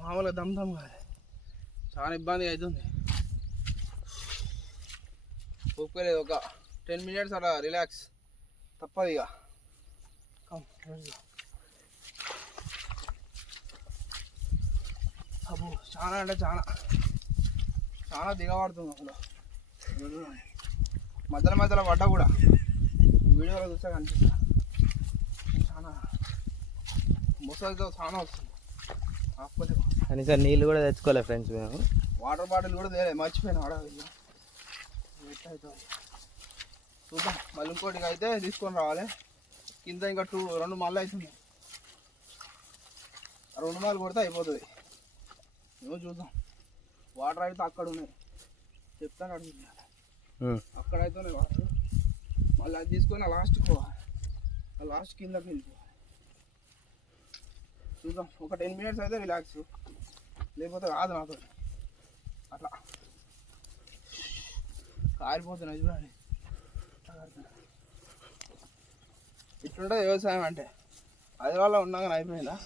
మామూలుగా దమ్దమ్ కాదు. చాలా ఇబ్బంది అవుతుంది. ఒప్పుకోలేదు ఒక టెన్ మినిట్స్ అలా రిలాక్స్. తప్పదు ఇక. అబ్బో చాలా అంటే చాలా. చాలా దిగబడుతుంది అసలు. మధ్యలో మధ్యలో పడ్డా కూడా. వీడియోలో చూస్తే కనిపిస్తా. చాలా. ముసలితో చాలా వస్తుంది. కనీసం నీళ్ళు కూడా తెచ్చుకోలే ఫ్రెండ్స్ మేము. వాటర్ బాటిల్ కూడా తేలే మర్చిపోయినా ఆడ చూద్దాం. మళ్ళీ ఇంకోటికి అయితే తీసుకొని రావాలి. కింద ఇంకా టూ రెండు మళ్ళీ అవుతుంది రెండు మాలు కొడితే అయిపోతుంది. ఏమో చూద్దాం. వాటర్ అయితే అక్కడ ఉన్నాయి. చెప్తాను అడుగుతున్నా ఉమ్. అక్కడైతే ఉన్నాయి వాటర్. మళ్ళీ అది తీసుకొని ఆ లాస్ట్కి పోవాలి. ఆ లాస్ట్ కిందకి వెళ్ళిపోవాలి. చూద్దాం. ఒక టెన్ మినిట్స్ అయితే రిలాక్స్ లేకపోతే రాదు నాతో. అట్లా. కారిపోతున్నాయి చూడండి. ఇట్లా కారుతున్నాయి. ఇట్లుంటుంది వ్యవసాయం అంటే. అది వల్ల ఉన్నాగానే అయిపోయిందా?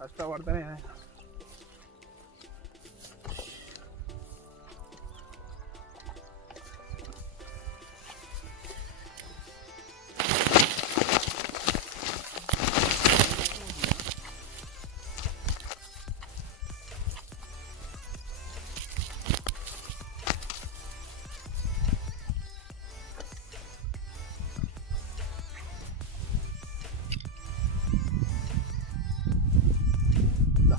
ಕಷ್ಟ ಪಡ್ತಾನೆ だ。